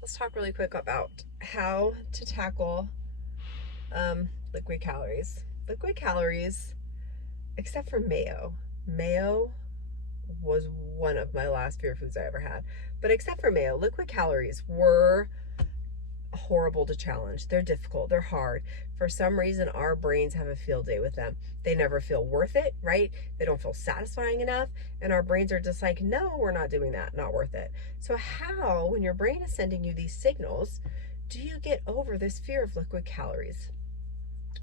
let's talk really quick about how to tackle liquid calories. Liquid calories, except for mayo. Mayo was one of my last fear foods I ever had. But except for mayo, liquid calories were horrible to challenge. They're difficult. They're hard. For some reason, our brains have a field day with them. They never feel worth it, right? They don't feel satisfying enough. And our brains are just like, no, we're not doing that. Not worth it. So, how, when your brain is sending you these signals, do you get over this fear of liquid calories?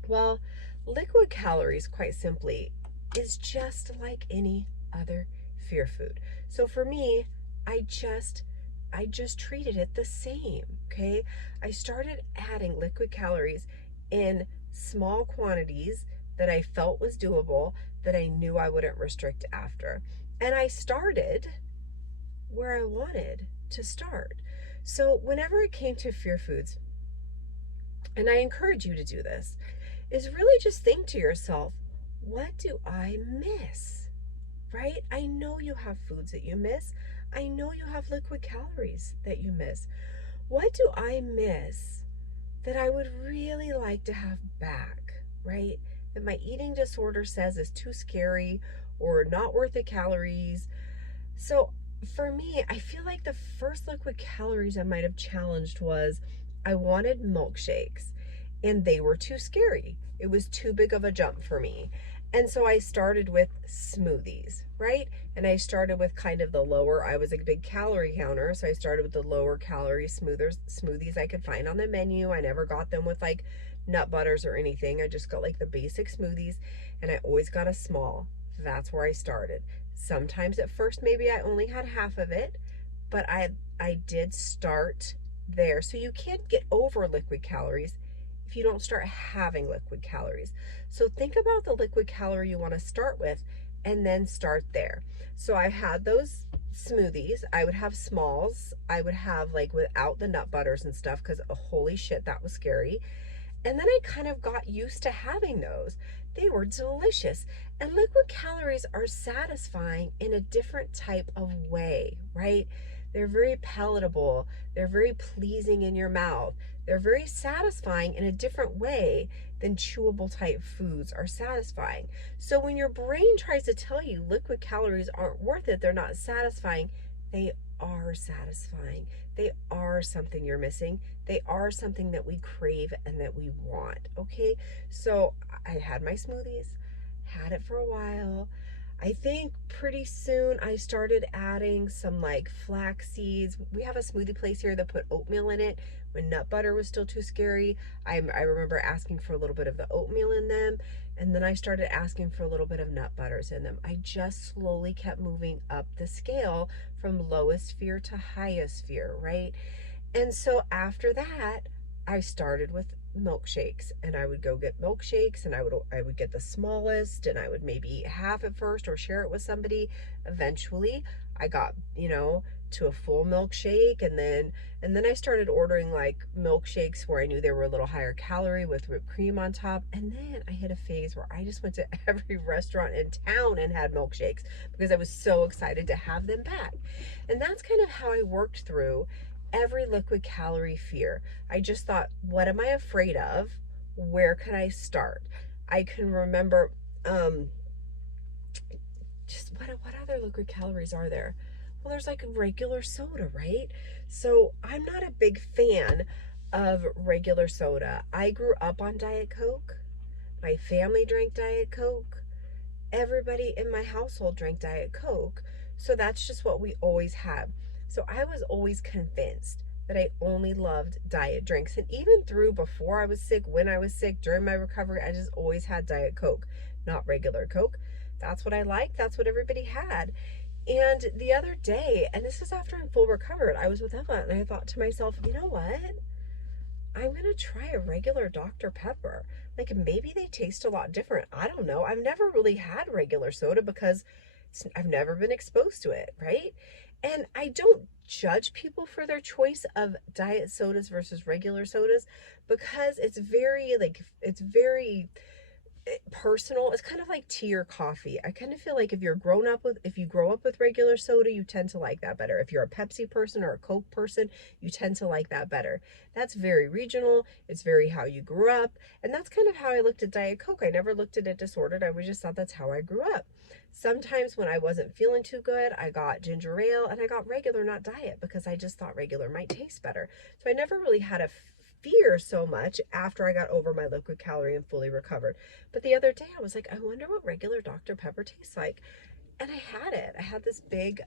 Well, liquid calories, quite simply, is just like any other fear food. So for me, I just I just treated it the same, okay? I started adding liquid calories in small quantities that I felt was doable, that I knew I wouldn't restrict after. And I started where I wanted to start. So whenever it came to fear foods, and I encourage you to do this, is really just think to yourself, what do I miss? Right? I know you have foods that you miss. I know you have liquid calories that you miss. What do I miss that I would really like to have back? Right? That my eating disorder says is too scary or not worth the calories. So for me, I feel like the first liquid calories I might have challenged was I wanted milkshakes and they were too scary. It was too big of a jump for me. And so I started with smoothies, right? And I started with kind of the lower, I was a big calorie counter, so I started with the lower calorie smoothies I could find on the menu. I never got them with like nut butters or anything. I just got like the basic smoothies, and I always got a small. That's where I started. Sometimes at first maybe I only had half of it, but I did start there. So you can't get over liquid calories if you don't start having liquid calories. So think about the liquid calorie you want to start with and then start there. So I had those smoothies. I would have smalls. I would have like without the nut butters and stuff because holy shit, that was scary. And then I kind of got used to having those. They were delicious. And liquid calories are satisfying in a different type of way, right? They're very palatable. They're very pleasing in your mouth. They're very satisfying in a different way than chewable type foods are satisfying. So when your brain tries to tell you liquid calories aren't worth it, they're not satisfying, they are satisfying. They are something you're missing. They are something that we crave and that we want. Okay. So I had my smoothies, had it for a while. I think pretty soon I started adding some like flax seeds. We have a smoothie place here that put oatmeal in it when nut butter was still too scary. I remember asking for a little bit of the oatmeal in them, and then I started asking for a little bit of nut butters in them. I just slowly kept moving up the scale from lowest fear to highest fear, right? And so after that, I started with milkshakes, and I would go get milkshakes, and I would get the smallest, and I would maybe eat half at first or share it with somebody. Eventually I got, to a full milkshake, and then I started ordering like milkshakes where I knew they were a little higher calorie with whipped cream on top. And then I hit a phase where I just went to every restaurant in town and had milkshakes because I was so excited to have them back. And that's kind of how I worked through every liquid calorie fear. I just thought, what am I afraid of? Where could I start? I can remember just what other liquid calories are there? Well, there's like regular soda, right? So I'm not a big fan of regular soda. I grew up on Diet Coke. My family drank Diet Coke. Everybody in my household drank Diet Coke. So that's just what we always had. So I was always convinced that I only loved diet drinks. And even through before I was sick, when I was sick, during my recovery, I just always had Diet Coke, not regular Coke. That's what I liked. That's what everybody had. And the other day, and this is after I'm full recovered, I was with Emma and I thought to myself, you know what? I'm gonna try a regular Dr. Pepper. Like maybe they taste a lot different. I don't know. I've never really had regular soda because I've never been exposed to it, right? And I don't judge people for their choice of diet sodas versus regular sodas because it's very personal. It's kind of like tea or coffee. I kind of feel like if you grow up with regular soda, you tend to like that better. If you're a Pepsi person or a Coke person, you tend to like that better. That's very regional. It's very how you grew up. And that's kind of how I looked at Diet Coke. I never looked at it disordered. I just thought that's how I grew up. Sometimes when I wasn't feeling too good, I got ginger ale and I got regular, not diet, because I just thought regular might taste better. So I never really had a fear so much after I got over my liquid calorie and fully recovered. But the other day I was like, I wonder what regular Dr. Pepper tastes like. And I had it. I had this big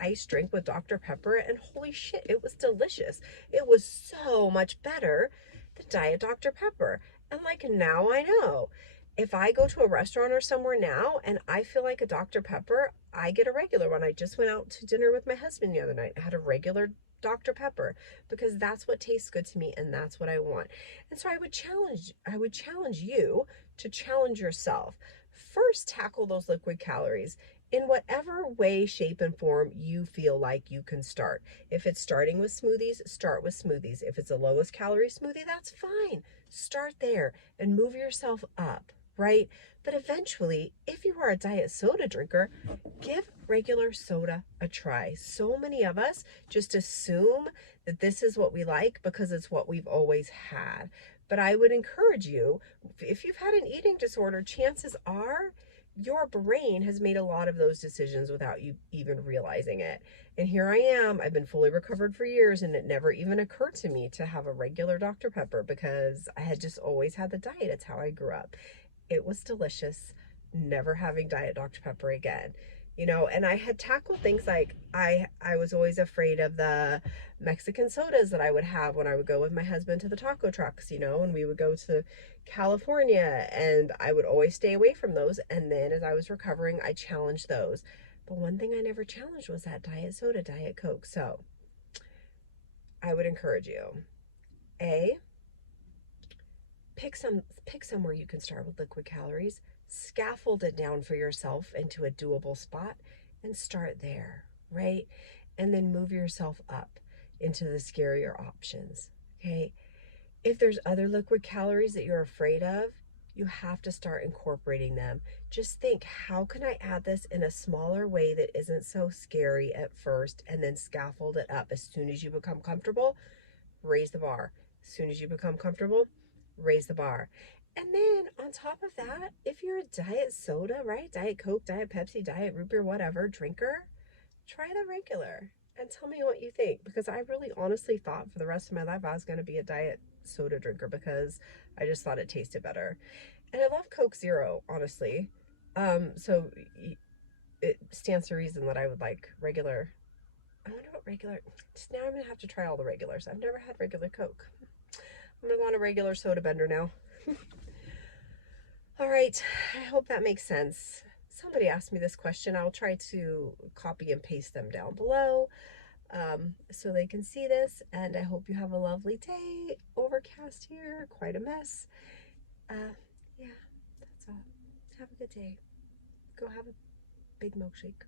iced drink with Dr. Pepper, and holy shit, it was delicious. It was so much better than Diet Dr. Pepper. And like now I know. If I go to a restaurant or somewhere now and I feel like a Dr. Pepper, I get a regular one. I just went out to dinner with my husband the other night. I had a regular Dr. Pepper because that's what tastes good to me and that's what I want. And so I would challenge you to challenge yourself. First, tackle those liquid calories in whatever way, shape, and form you feel like you can start. If it's starting with smoothies, start with smoothies. If it's a lowest calorie smoothie, that's fine. Start there and move yourself up, right? But eventually, if you are a diet soda drinker, give regular soda a try. So many of us just assume that this is what we like because it's what we've always had. But I would encourage you, if you've had an eating disorder, chances are your brain has made a lot of those decisions without you even realizing it. And here I am, I've been fully recovered for years, and it never even occurred to me to have a regular Dr. Pepper because I had just always had the diet. It's how I grew up. It was delicious. Never having Diet Dr. Pepper again. And I had tackled things like I was always afraid of the Mexican sodas that I would have when I would go with my husband to the taco trucks, and we would go to California, and I would always stay away from those. And then as I was recovering, I challenged those. But one thing I never challenged was that diet soda, Diet Coke. So I would encourage you, A, pick somewhere you can start with liquid calories, scaffold it down for yourself into a doable spot, and start there, right? And then move yourself up into the scarier options. Okay, if there's other liquid calories that you're afraid of, you have to start incorporating them. Just think, how can I add this in a smaller way that isn't so scary at first, and then scaffold it up. As soon as you become comfortable, raise the bar. As soon as you become comfortable, raise the bar. And then on top of that, if you're a diet soda, right? Diet Coke, Diet Pepsi, Diet Root Beer, whatever drinker, try the regular and tell me what you think. Because I really honestly thought for the rest of my life I was going to be a diet soda drinker because I just thought it tasted better. And I love Coke Zero, honestly. So it stands to reason that I would like regular. I wonder what regular. Just now I'm gonna have to try all the regulars. I've never had regular Coke. I'm gonna go on a regular soda bender now. All right, I hope that makes sense. Somebody asked me this question. I'll try to copy and paste them down below so they can see this. And I hope you have a lovely day. Overcast here, quite a mess. Yeah, that's all. Have a good day. Go have a big milkshake.